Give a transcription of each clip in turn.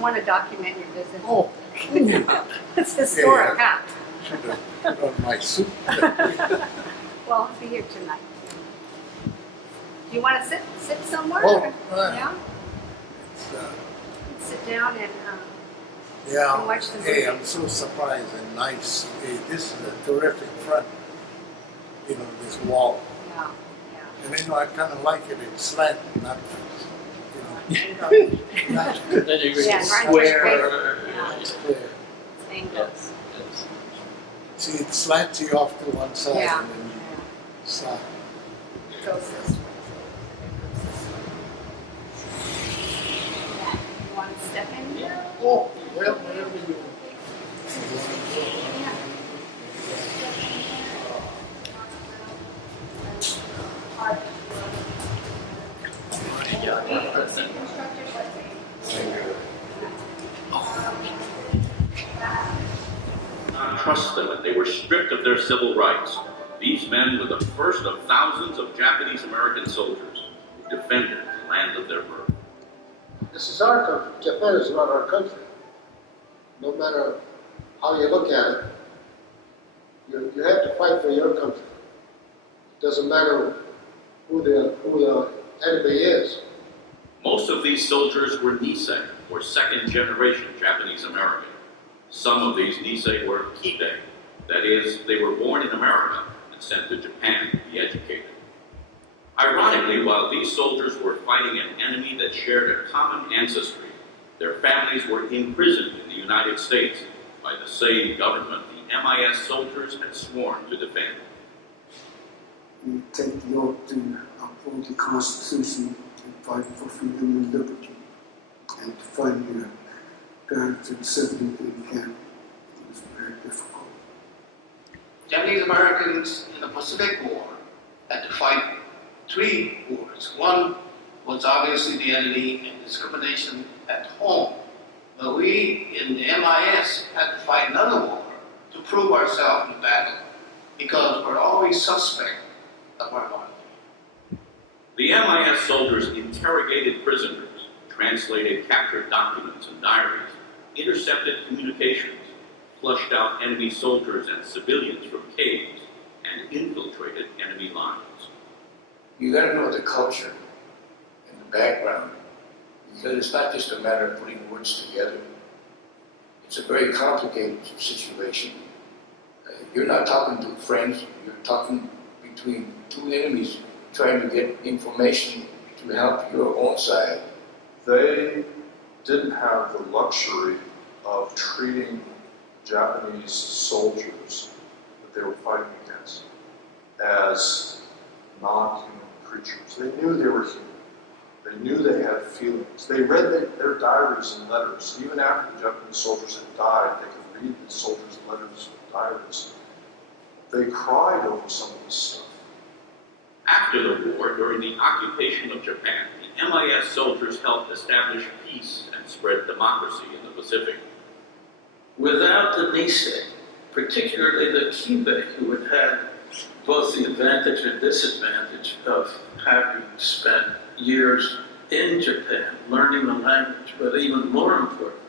You want to document your visit. Oh. It's historic, Yeah. huh? Should have put on my suit. Well, I'll be here tonight. Do you want to sit somewhere? Oh, Yeah? It's, Sit down and yeah. And watch the Hey, movie. I'm so surprised and nice. Hey, this is a terrific front. You know, this wall. yeah, yeah. And I kind of like it. It's slant, not, Angle. not Then you Yeah, can right. square. Yeah. square. Angles. Yes. See, it slants you off to one side Yeah. and then you Yeah. slide. It goes this way. Yeah. You want to step in here? Oh, well, wherever you. Yeah. Trust them, and they were stripped of their civil rights. These men were the first of thousands of Japanese American soldiers who defended the land of their birth. This is our country. Japan is not our country. No matter how you look at it, you have to fight for your country. It doesn't matter who the enemy is. Most of these soldiers were Nisei, or second-generation Japanese American. Some of these Nisei were Kibei, that is, they were born in America and sent to Japan to be educated. Ironically, while these soldiers were fighting an enemy that shared a common ancestry, their families were imprisoned in the United States by the same government the MIS soldiers had sworn to defend. We take the oath to uphold the Constitution and fight for freedom and liberty, and to find your parents and siblings that we can. It was very difficult. Japanese Americans in the Pacific War had to fight three wars. One was obviously the enemy and discrimination at home. But we in the MIS had to fight another war to prove ourselves in battle because we're always suspect of our loyalty. The MIS soldiers interrogated prisoners, translated captured documents and diaries, intercepted communications, flushed out enemy soldiers and civilians from caves, and infiltrated enemy lines. You got to know the culture and the background, because it's not just a matter of putting words together. It's a very complicated situation. You're not talking to friends, you're talking between two enemies trying to get information to help your own side. They didn't have the luxury of treating Japanese soldiers that they were fighting against as non-human creatures. They knew they were human. They knew they had feelings. They read their diaries and letters. Even after the Japanese soldiers had died, they could read the soldiers' letters and diaries. They cried over some of this stuff. After the war, during the occupation of Japan, the MIS soldiers helped establish peace and spread democracy in the Pacific. Without the Nisei, particularly the Kibei, who had had both the advantage and disadvantage of having spent years in Japan learning the language, but even more important,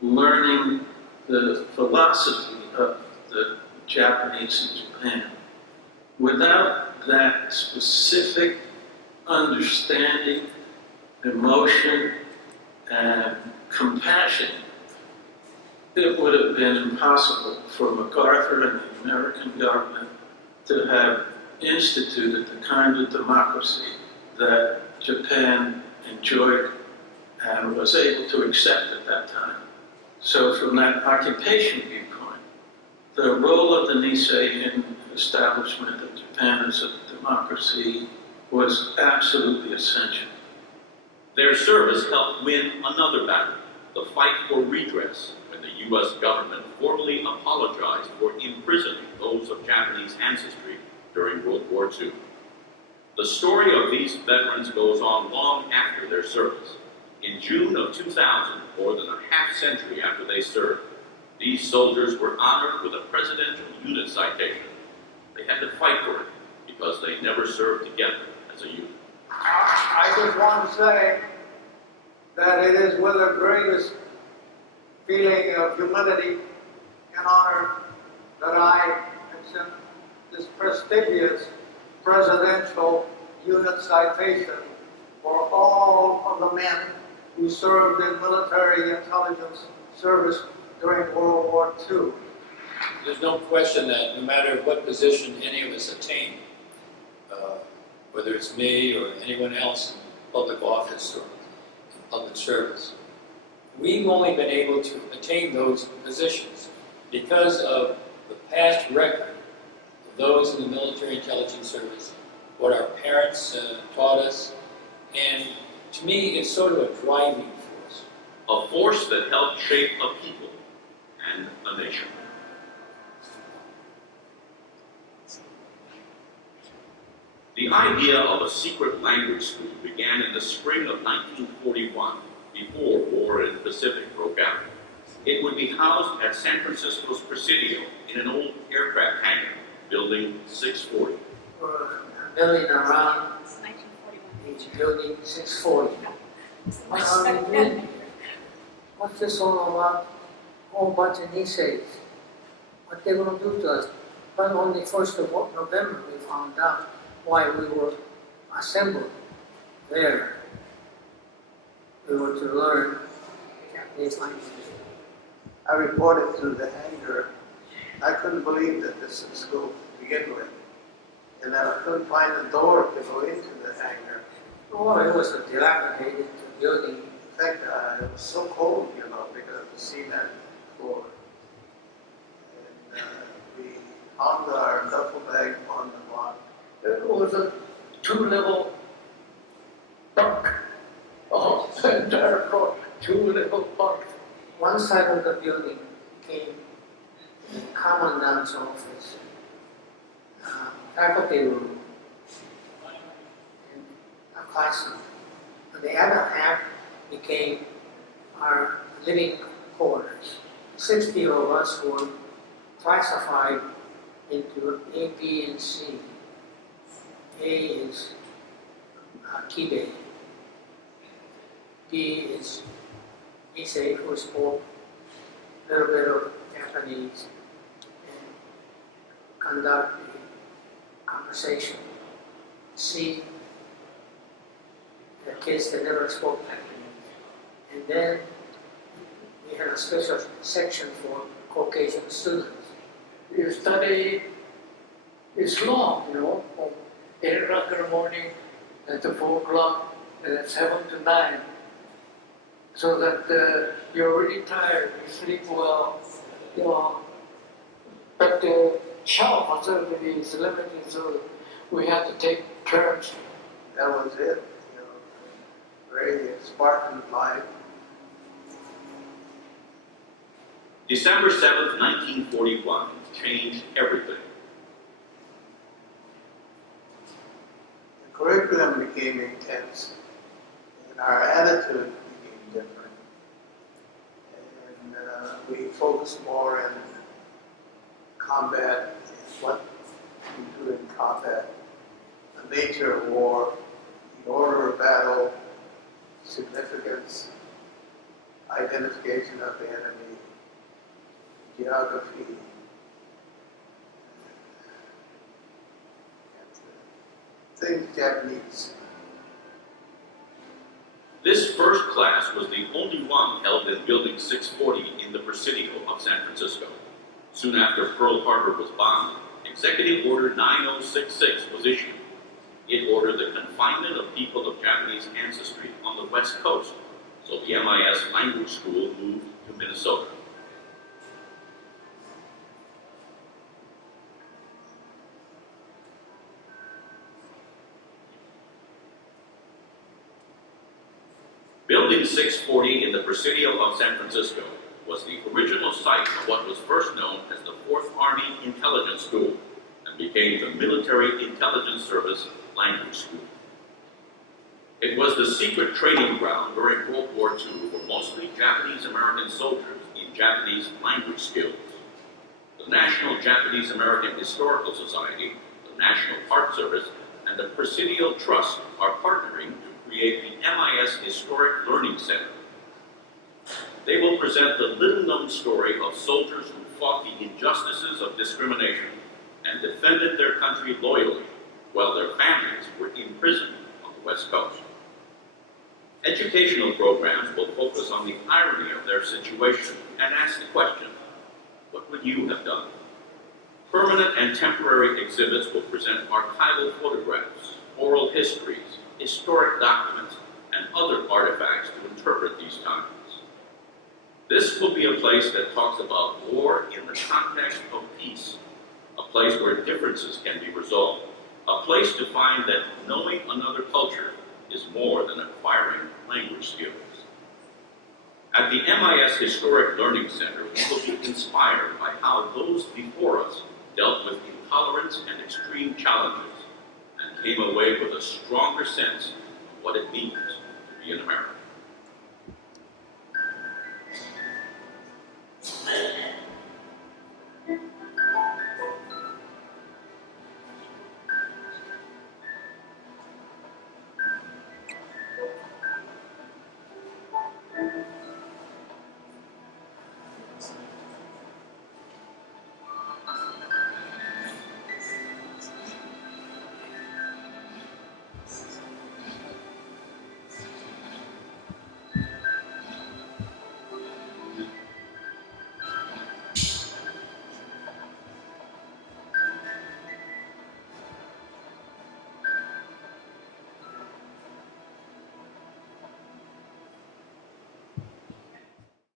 learning the philosophy of the Japanese in Japan. Without that specific understanding, emotion, and compassion, it would have been impossible for MacArthur and the American government to have instituted the kind of democracy that Japan enjoyed and was able to accept at that time. So from that occupation viewpoint, the role of the Nisei in the establishment of Japan as a democracy was absolutely essential. Their service helped win another battle, the fight for redress, when the U.S. government formally apologized for imprisoning those of Japanese ancestry during World War II. The story of these veterans goes on long after their service. In June of 2000, more than a half-century after they served, these soldiers were honored with a Presidential Unit Citation. They had to fight for it because they never served together as a unit. I just want to say that it is with the greatest feeling of humility and honor that I accept this prestigious presidential unit citation for all of the men who served in military intelligence service during World War II. There's no question that no matter what position any of us attain, whether it's me or anyone else in public office or in public service, we've only been able to attain those positions because of the past record of those in the military intelligence service, what our parents taught us, and to me it's sort of a driving force. A force that helped shape a people and a nation. The idea of a secret language school began in the spring of 1941, before war in the Pacific broke out. It would be housed at San Francisco's Presidio in an old aircraft hangar, building 640. We're milling around It's 1941. the building 640. What's this all about? A whole bunch of Niseis. What they going to do to us? But on the 1st of November we found out why we were assembled there. We were to learn Japanese language. I reported to the hangar. I couldn't believe that this is school to begin with. And I couldn't find the door to go into the hangar. Oh, it was a dilapidated building. In fact, it was so cold, because of the cement floor. And we hung our duffel bag on the block. It was a 2-level bunk. Oh, the entire floor, 2-level bunk. One side of the building became the commandant's office, faculty room, and a classroom. And the other half became our living quarters. 60 of us were classified into A, B, and C. A is Kibe. B is Nisei, who spoke a little bit of Japanese and conduct the conversation. C, the kids that never spoke Japanese. And then we had a special section for Caucasian students. You study Islam, from 8 o'clock in the morning to 4 o'clock, and then 7 to 9. So that you're really tired, you sleep well, But the shower facility is limited, so we have to take turns. That was it, very Spartan life. December 7th, 1941 changed everything. The curriculum became intense, and our attitude became different. And we focused more on combat, and what we do in combat, the nature of war, the order of battle, significance, identification of the enemy, geography, things Japanese. This first class was the only one held in Building 640 in the Presidio of San Francisco. Soon after Pearl Harbor was bombed, Executive Order 9066 was issued. It ordered the confinement of people of Japanese ancestry on the West Coast, so the MIS language school moved to Minnesota. Building 640 in the Presidio of San Francisco was the original site of what was first known as the 4th Army Intelligence School and became the Military Intelligence Service Language School. It was the secret training ground during World War II for mostly Japanese American soldiers in Japanese language skills. The National Japanese American Historical Society, the National Park Service, and the Presidio Trust are partnering to create the MIS Historic Learning Center. They will present the little-known story of soldiers who fought the injustices of discrimination and defended their country loyally while their families were imprisoned on the West Coast. Educational programs will focus on the irony of their situation and ask the question, what would you have done? Permanent and temporary exhibits will present archival photographs, oral histories, historic documents, and other artifacts to interpret these times. This will be a place that talks about war in the context of peace, a place where differences can be resolved, a place to find that knowing another culture is more than acquiring language skills. At the MIS Historic Learning Center, we will be inspired by how those before us dealt with intolerance and extreme challenges and came away with a stronger sense of what it means to be an American.